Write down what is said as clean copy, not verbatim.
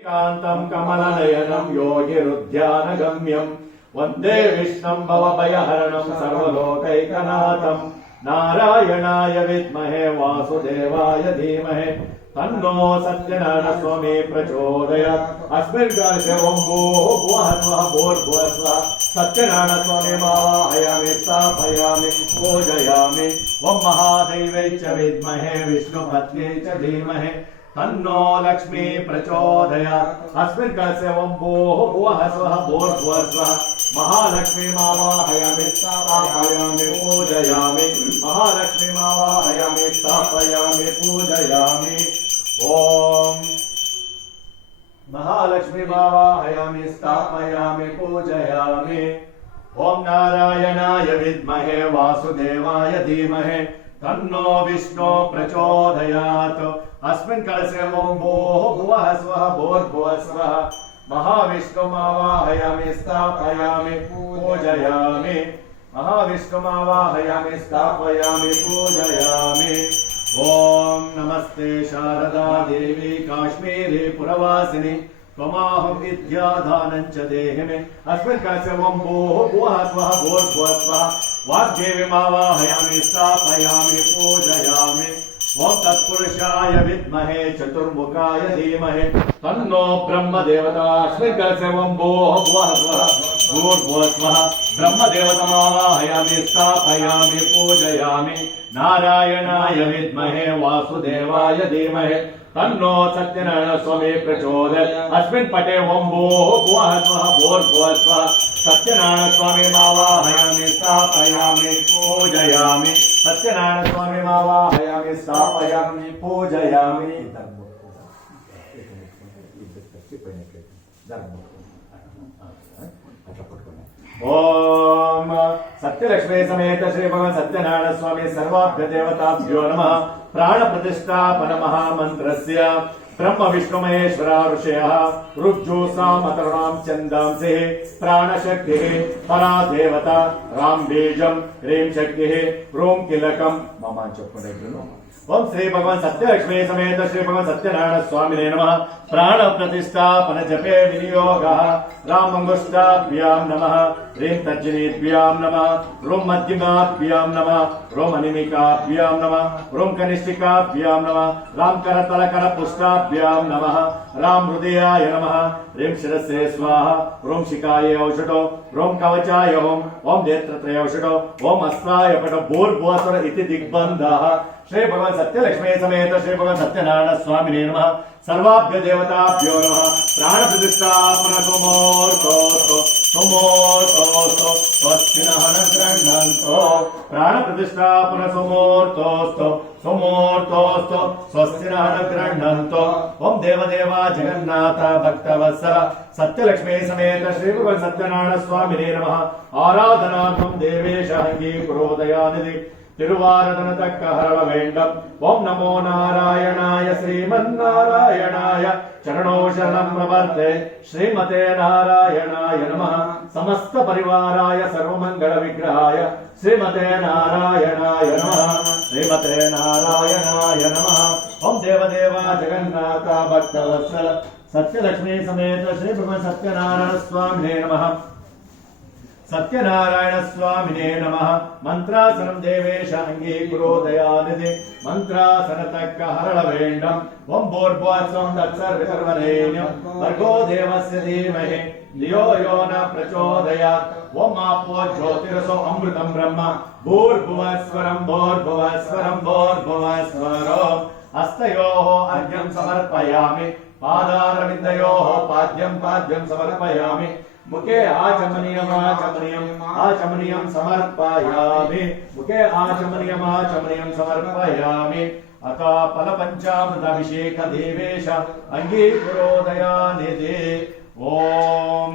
कान्तं कमलनयनं योगिरुद्यानगम्यं वन्दे विष्णुं भवभयहरणं सर्वलोकैकनाथं नारायणाय विद्महे वासुदेवाय धीमहि तन्नो सत्यनारायण स्वामी प्रचोदयात्। अस्मिन् काले ओं भूर्भुवः स्वः भूर्भुवः स्वः सत्यनारायण स्वामी आवाहयामि स्थापयामि पूजयामि। ओं महादेव्यै च विद्महे विष्णुपत्न्यै च धीमहि तन्नो लक्ष्मी प्रचोदयात्। अस्मिन् काले ओं भूर्भुवः स्वः भूर्भुवः स्वः महालक्ष्मी आवाहयामि स्थापयामि पूजयामि। महालक्ष्मी आवाहयामि स्थापयामि पूजयामि। ओम महालक्ष्मी आवाहयामि स्थापयामि पूजयामि। ओम नारायणाय विद्महे वासुदेवाय धीमहि तन्नो विष्णु प्रचोदयात्। अस्मिन् कलशे ओं भूर्भुवः स्वः भूर्भुवः स्वः महाविष्णुम् आवाहयामि स्थापयामि पूजयामि। महाविष्णुम् आवाहयामि स्थापयामि पूजयामि। ओम नमस्ते शारदा देवी काश्मीरी पुरवासिनी त्वमाहं विद्यादानं च देहि मे। अस्मिन् काले ओं भूर्भुवः स्वः भूर्भुवः स्वः वाग्देवीम् आवाहयामि स्थापयामि पूजयामि। ओं तत्पुरुषाय विद्महे चतुर्मुखाय धीमहि तन्नो ब्रह्मदेवता। अस्मिन् काले ओं भूर्भुवः स्वः भूर्भुवः स्वः ब्रह्मदेवतम् आवाहयामि स्थापयामि पूजयामि। नारायणाय विद्महे वासुदेवाय धीमहि तन्नो सत्यनारायण स्वामी प्रचोदयात्। अस्मिन् पटे ओं भूर्भुवः स्वः भूर्भुवः स्वः सत्यनारायण स्वामी आवाहयामि स्थापयामि पूजयामि। सत्यनारायण स्वामी आवाहयामि स्थापयामि पूजयामि। ओम सत्यलक्ष्मी समेत श्री भगवान सत्यनारायण स्वामी सर्वाभ्य देवताभ्यो नमः। प्राण प्रतिष्ठापन महामंत्रस्य ब्रह्म विष्णु महेश्वरा ऋषयः ऋग्जूसाम् अतरुणां छन्दांसि प्राणशक्तिः परा देवता राम बीजं ह्रीं शक्तिः ह्रूं कीलकं ममांचोपनेत्रनो। ओम श्री भगवान सत्यलक्ष्मी समेत श्री भगवान सत्यनारायण स्वामिने नमः। प्राण प्रतिष्ठापन जपे विनियोगः राम अंगुष्ठाभ्यां नमः ह्रीं तर्जनीभ्यां नमः ह्रूं मध्यमाभ्यां नमः ह्रूं अनिमिकाभ्यां नमः ह्रूं कनिष्ठिकाभ्यां नमः राम करतल कर पुष्टाभ्यां नमः राम हृदयाय नमः ह्रीं शिरसे स्वाहा ह्रूं शिखायै औषधो ह्रूं कवचाय ओम नेत्रत्रय औषधो ओम अस्त्राय पट भूर्भुवः इति दिग्बन्धः। श्री भगवान सत्यलक्ष्मी समेत श्री भगवान सत्यनारायण स्वामिने नमः। सर्वाभ्य देवताभ्यो नमः। प्राण प्रतिष्ठापन सुमोर्तोस्तु सुमोर्तोस्तु स्वस्तिनः न गृह्णन्तु। प्राण प्रतिष्ठापन सुमोर्तोस्तु सुमोर्तोस्तु स्वस्तिनः न गृह्णन्तु। ओम देवदेवा जगन्नाथ भक्तवत्सल सत्यलक्ष्मी समेत श्री भगवान सत्यनारायण स्वामिने नमः। आराधनार्थं देवेश अंगीकुरोदयानिधि तिरुवारदनतक्क हरळ वेण्डम्। ओम नमो नारायणाय श्रीमन्नारायणाय चरणो शरणं प्रवर्ते श्रीमते नारायणाय नमः। समस्त परिवाराय सर्वमंगल विग्रहाय श्रीमते नारायणाय नमः। श्रीमते नारायणाय नमः। ओम देवदेवा जगन्नाथ भक्तवत्सल सत्यलक्ष्मी समेत श्री भगवान सत्यनारायण स्वामिने नमः। सत्यनारायण स्वामिने नमः। मंत्रासनं देवेश अंगीकुरोदयानिधि मंत्रासनतक्क हरळ वेण्डम्। ओम भूर्भुवः स्वः तत्सर्ववरेण्यं भर्गो देवस्य धीमहि धियो यो न प्रचोदयात्। ओम आपो ज्योतिरसो अमृतं ब्रह्म भूर्भुवः स्वरं भूर्भुवः स्वरं भूर्भुवः स्वरम्। हस्तयोः अर्घ्यं समर्पयामि पादारविन्दयोः पाद्यं पाद्यं समर्पयामि। मुखे आचमनीयम् आचमनीयम् आचमनीयं समर्पयामि। मुखे आचमनीयम् आचमनीयं समर्पयामि। अथा फलपञ्चामृताभिषेक देवेश अंगीकुरोदयानिधि। ओम